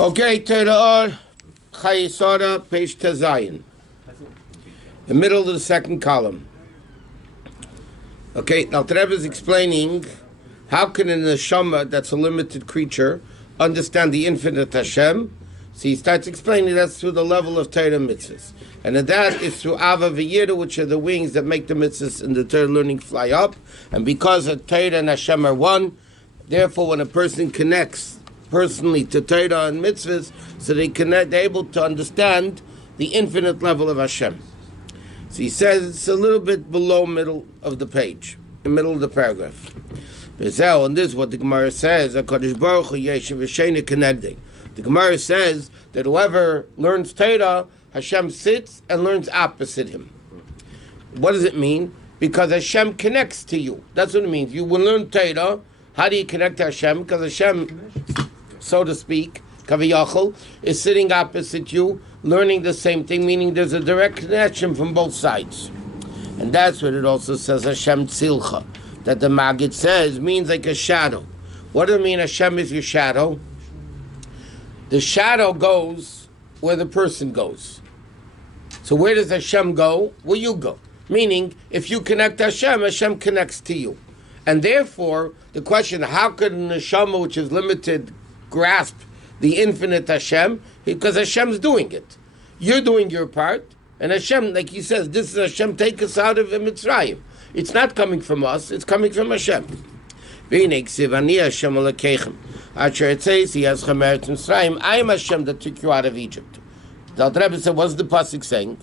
Okay, Torah Or Chayei Sarah, page Tezayin. The middle of the second column. Okay, now the Rebbe is explaining how can a neshama, that's a limited creature, understand the infinite Hashem. So he starts explaining that's through the level of Torah mitzvahs. And that is through Ava V'Yira, which are the wings that make the mitzvahs in the Torah learning fly up. And because of Torah and Hashem are one, therefore when a person connects personally to Torah and mitzvahs, so they're able to understand the infinite level of Hashem. So he says it's a little bit below middle of the page, the middle of the paragraph. And this is what the Gemara says, the Gemara says that whoever learns Torah, Hashem sits and learns opposite him. What does it mean? Because Hashem connects to you. That's what it means. You will learn Torah. How do you connect to Hashem? Because Hashem, so to speak, Kaviyachol, is sitting opposite you, learning the same thing, meaning there's a direct connection from both sides. And that's what it also says, Hashem Tzilcha, that the Maggid says, means like a shadow. What does it mean Hashem is your shadow? The shadow goes where the person goes. So where does Hashem go? Where you go. Meaning, if you connect to Hashem, Hashem connects to you. And therefore, the question, how could a neshama, which is limited, grasp the infinite Hashem? Because Hashem's doing it. You're doing your part, and Hashem, like he says, this is Hashem, take us out of Mitzrayim. It's not coming from us, it's coming from Hashem. I am Hashem that took you out of Egypt. The Rebbe said, what's the pasuk saying?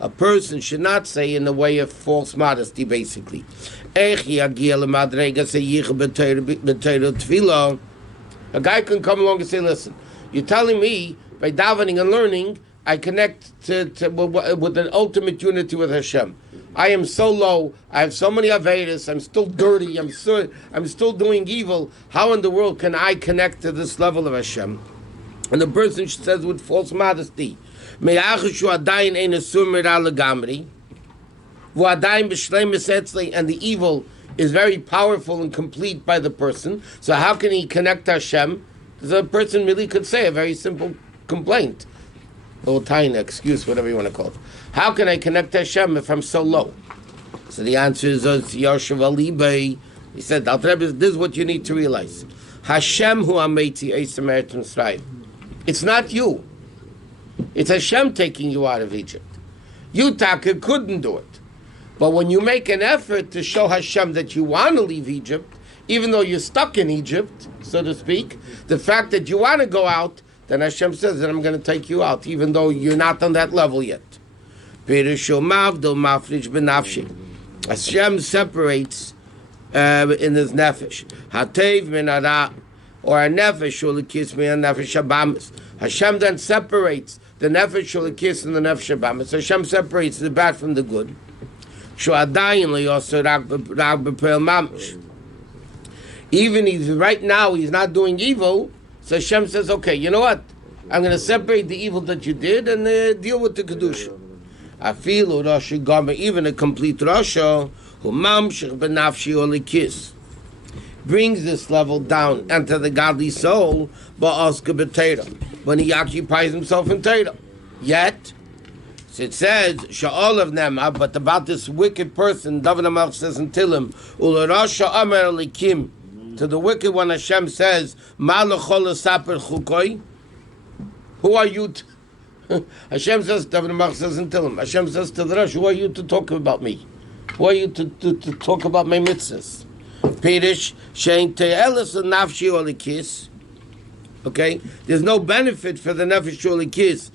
A person should not say in the way of false modesty, basically. A guy can come along and say, listen, you're telling me by davening and learning, I connect with an ultimate unity with Hashem. I am so low, I have so many Avedas, I'm still dirty, I'm still doing evil. How in the world can I connect to this level of Hashem? And the person says with false modesty, and the evil is very powerful and complete by the person. So how can he connect to Hashem? The person really could say a very simple complaint, a little tiny excuse, whatever you want to call it. How can I connect to Hashem if I'm so low? So the answer is Yosef Alibe. He said, this is what you need to realize. Hashem hu ameti eisem eretz Mitzrayim. It's not you. It's Hashem taking you out of Egypt. You, Taka, couldn't do it. But when you make an effort to show Hashem that you want to leave Egypt, even though you're stuck in Egypt, so to speak, the fact that you want to go out, then Hashem says that I'm going to take you out, even though you're not on that level yet. Hashem separates in his nefesh. Hatev min hara, or a nefesh shulikis min nefesh habamis. Hashem then separates the nefesh shulikis and the nefesh habamis. Hashem separates the bad from the good. Even if right now he's not doing evil, so Hashem says, okay, you know what? I'm going to separate the evil that you did and deal with the kedusha. I feel even a complete rasha who mamshich benafshi olikis brings this level down into the godly soul, when he occupies himself in Torah. Yet, so it says, Sha'ol of Nema, but about this wicked person, David HaMelech says in Tilim, Ularasha Amer Likim, to the wicked one Hashem says, Ma l'chol saper chukoi, who are you Hashem says, David HaMelech says in Tilim, Hashem says to the Rosh, who are you to talk about me? Who are you to talk about my mitzvahs? Pirish, Shein Te'elis Nafshi Olikis. Okay? There's no benefit for the Nefesh Olikis.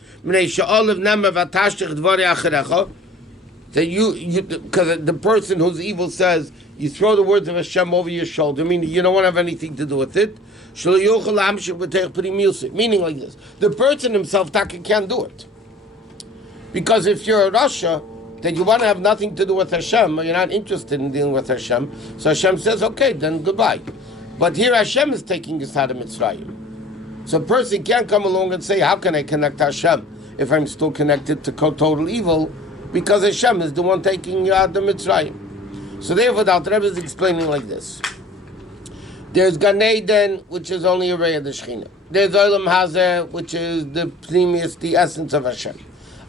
That you because the person who's evil says, you throw the words of Hashem over your shoulder, meaning you don't want to have anything to do with it. Meaning like this. The person himself can't do it. Because if you're a Rasha, that you want to have nothing to do with Hashem, or you're not interested in dealing with Hashem, so Hashem says, okay, then goodbye. But here Hashem is taking us out of Mitzrayim. So a person can't come along and say, how can I connect to Hashem if I'm still connected to total evil? Because Hashem is the one taking you out of Mitzrayim. So therefore, the Alter Rebbe is explaining like this. There's Gan Eden, which is only a ray of the Shekhinah. There's Olam Hazeh, which is the pneumius, the essence of Hashem.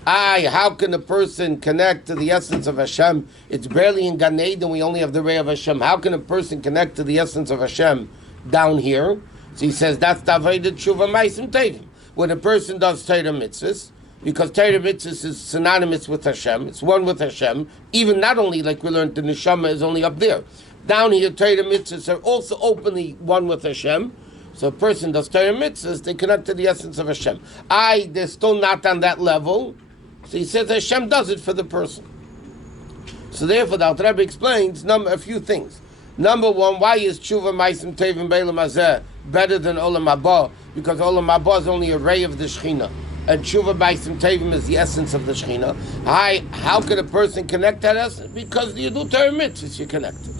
How can a person connect to the essence of Hashem? It's barely in Gan Eden, we only have the ray of Hashem. How can a person connect to the essence of Hashem down here? So he says that's the Avodah Tshuva Ma'asim Tovim. When a person does Torah mitzvahs, because Torah mitzvahs is synonymous with Hashem, it's one with Hashem, even not only like we learned the Neshama is only up there. Down here, Torah mitzvahs are also openly one with Hashem. So a person does Torah mitzvahs, they connect to the essence of Hashem. They're still not on that level. So he says Hashem does it for the person. So therefore, the Alter Rebbe explains a few things. Number one, why is Tshuva Ma'asim Tovim B'Olam Hazeh better than Olam Haba? Because Olam Haba is only a ray of the Shekhinah, and Tshuva Ma'asim Tovim is the essence of the Shekhinah. How can a person connect that essence? Because you do Torah mitzvahs, you're connected.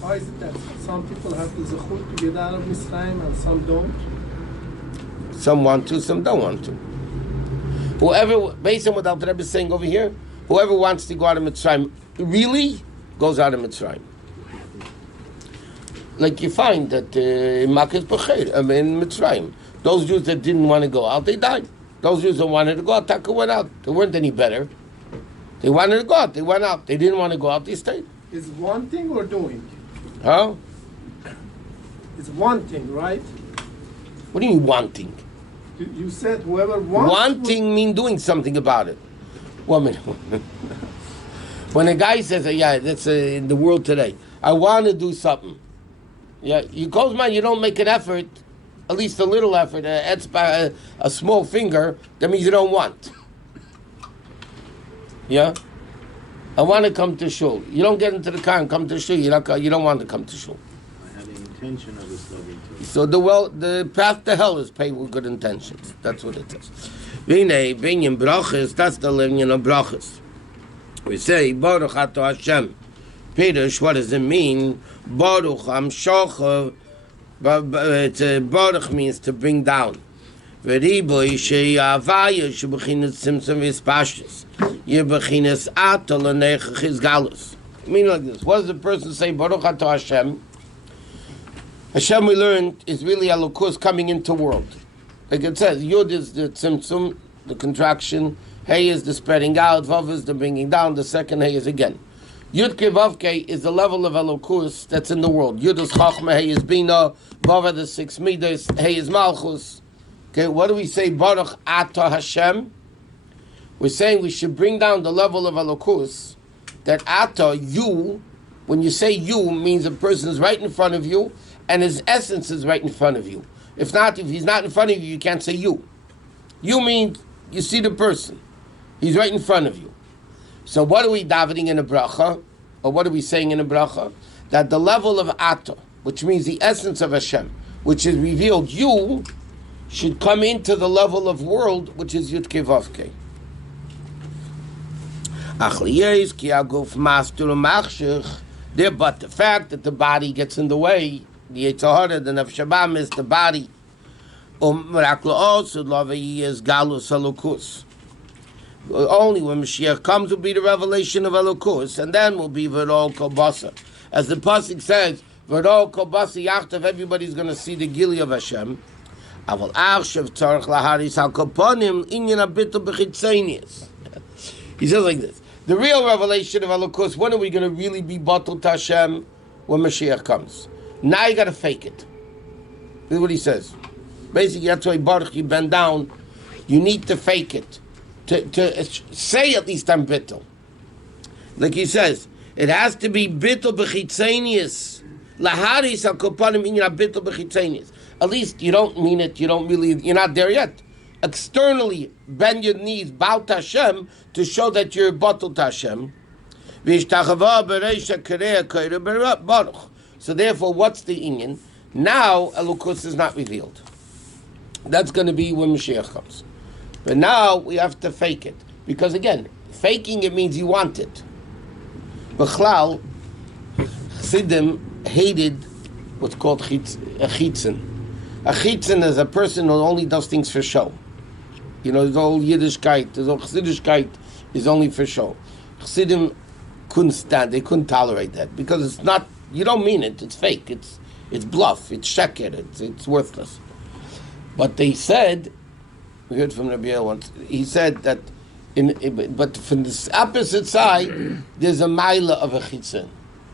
Why is it that some people have the zechut to get out of Mitzrayim and some don't? Some want to, some don't want to. Whoever, based on what Alter Rebbe is saying over here, whoever wants to go out of Mitzrayim really goes out of Mitzrayim. Like you find that in Mitzrayim, those Jews that didn't want to go out, they died. Those Jews that wanted to go out, Taka went out. They weren't any better. They wanted to go out, they went out. They didn't want to go out, they stayed. Is wanting or doing? Huh? It's wanting, right? What do you mean wanting? You said whoever wants... Wanting means doing something about it. 1 minute. When a guy says, that's in the world today, I want to do something. Yeah, you close mind, you don't make an effort, at least a little effort, a small finger, that means you don't want. Yeah? I want to come to shul. You don't get into the car and come to shul, you don't want to come to shul. I have the intention of this loving too. So the path to hell is paved with good intentions. That's what it is. V'nei, binyan brachas, that's the living of brachas. We say, Baruch Ato Hashem. Pirush, what does it mean? Baruch Hamshocha. Baruch means to bring down. V'riboy she'avaya she'bechinas tzimtzum v'yispashtis. Yebechinas ato l'neichach izgalus. Meaning like this. What does the person say? Baruch Ato Hashem. Hashem, we learned, is really Elokus coming into world. Like it says, Yud is the tzimtzum, the contraction. Hey is the spreading out. Vav is the bringing down. The second Hey is again. Yud Ke Vav Ke is the level of Elokus that's in the world. Yud is Chachma, Hey is Bina, Vav are the 6 Midas, Hey is Malchus. Okay, what do we say? Baruch Ato Hashem. We're saying we should bring down the level of Elokus. That Ato, you, when you say you, means a person is right in front of you, and his essence is right in front of you. If he's not in front of you, you can't say you. You means you see the person. He's right in front of you. So what are we davening in a bracha? Or what are we saying in a bracha? That the level of Ato, which means the essence of Hashem, which is revealed, you should come into the level of world, which is Yud Ke Vav Ke. But the fact that the body gets in the way, the Yetzer Hara, the Nefesh Habam is the body. Is Galus Elokus. Only when Mashiach comes will be the revelation of Elokus, and then will be V'ro Kobasa. As the pasuk says, V'ro Kobasa Yachtav, everybody's going to see the Gili of Hashem. Aval Arshav Tzarech Laharis HaKoponim Inyan Abitul B'chitzenius. He says like this. The real revelation of Elokus, when are we going to really be bottled to Hashem? When Mashiach comes. Now you got to fake it. This is what he says. Basically, that's why Baruch, you bend down. You need to fake it. To say at least I'm bittul. Like he says, it has to be bittul b'chitzenius. Laharis al-kopanim inyan bittul b'chitzenius. At least you don't mean it, you're not there yet. Externally, bend your knees, bow to Hashem, to show that you're bottled to Hashem. So therefore, what's the inyan? Now, Elokus is not revealed. That's going to be when Mashiach comes. But now, we have to fake it. Because again, faking it means you want it. B'chlal, Chassidim hated what's called a chitzen. A chitzen is a person who only does things for show. You know, the whole Yiddishkeit, the whole Chassidishkeit is only for show. Chassidim couldn't stand, they couldn't tolerate that. Because it's not, you don't mean it, it's fake. It's It's bluff. It's sheker. It's worthless. But they said, we heard from Rabbi once. He said that, but from the opposite side, there's a mila of a chitzon.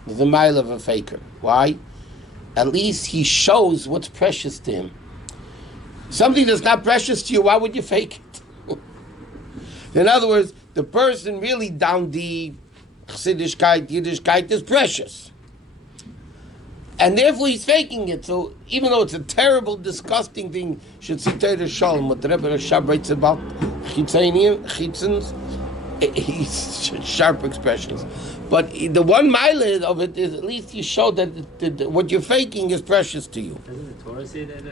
There's a mila of a faker. Why? At least he shows what's precious to him. Something that's not precious to you, why would you fake it? In other words, the person really down deep, Chassidishkeit, Yiddishkeit is precious. And therefore he's faking it. So even though it's a terrible, disgusting thing, should see Torah Shalom, what the Rebbe Rashab writes about chitzons, he's sharp expressions. But the one mile of it is at least you show that what you're faking is precious to you. Doesn't the Torah say that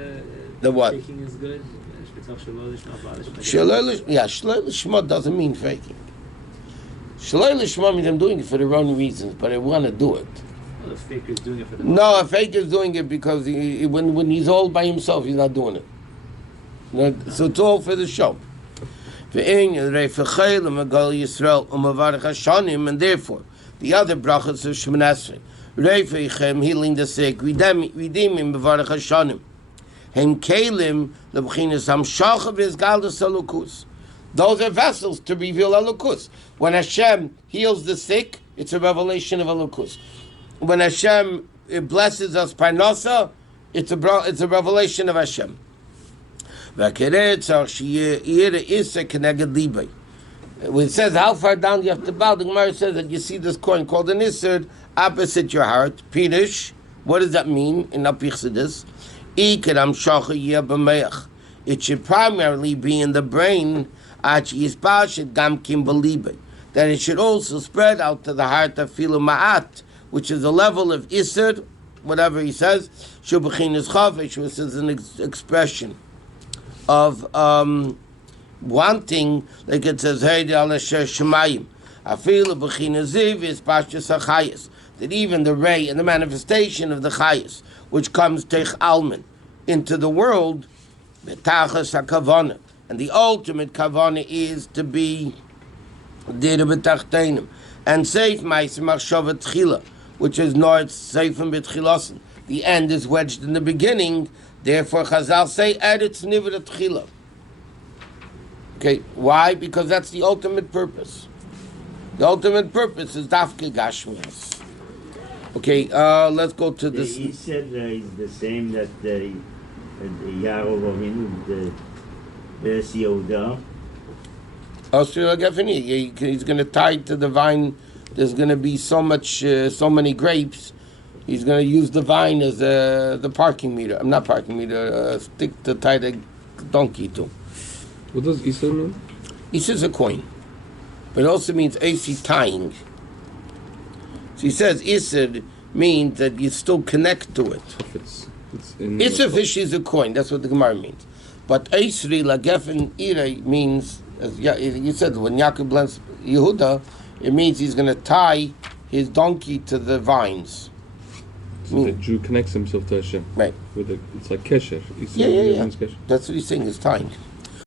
the what? faking is good? Shloi Lishma doesn't mean faking. Shloi Lishma means I'm doing it for the wrong reasons, but I want to do it. Well, the faker is doing it for the No, a faker is doing it because when he's all by himself, he's not doing it. So it's all for the show. And therefore, the other brachas of Shemoneh Esrei, Reifeichem, healing the sick, redeeming Mevarech Hashanim, Hem Kelim, Lebchinas Hamshacha V'Izgalus Elokus. Those are vessels to reveal Elokus. When Hashem heals the sick, it's a revelation of Elokus. When Hashem blesses us Parnasa, it's a revelation of Hashem. When it says how far down you have to bow, the Gemara says that you see this coin called an Isser opposite your heart. Pirish, what does that mean in Apichsidis? It should primarily be in the brain, that it should also spread out to the heart of Filu Ma'at, which is the level of Isser, whatever he says, which is an expression of wanting, like it says, that even the ray and the manifestation of the chayas, which comes teich alman into the world, and the ultimate kavana is to be and safe which is north safe and betchilasen. The end is wedged in the beginning. Therefore, Chazal say, Eretz Nivra Tchila. Okay, why? Because that's the ultimate purpose. The ultimate purpose is Dafke Gashmias. Okay, let's go to this. He said is the same that the Yarov Avinu, the Beres Yehuda. He's going to tie to the vine. There's going to be so many grapes. He's going to use the vine as the parking meter. I'm not parking meter. Stick to tie the donkey to. What does Isser mean? Isser is a coin, but it also means AC tying. So he says Isser means that you still connect to it. Isser fish is a coin. That's what the Gemara means. But Eisri Lagefen Ire means, as you said, when Yaakov blends Yehuda, it means he's going to tie his donkey to the vines. So the Jew connects himself to Hashem. Right. It's like kesher. Yeah. That's what he's saying, is tying.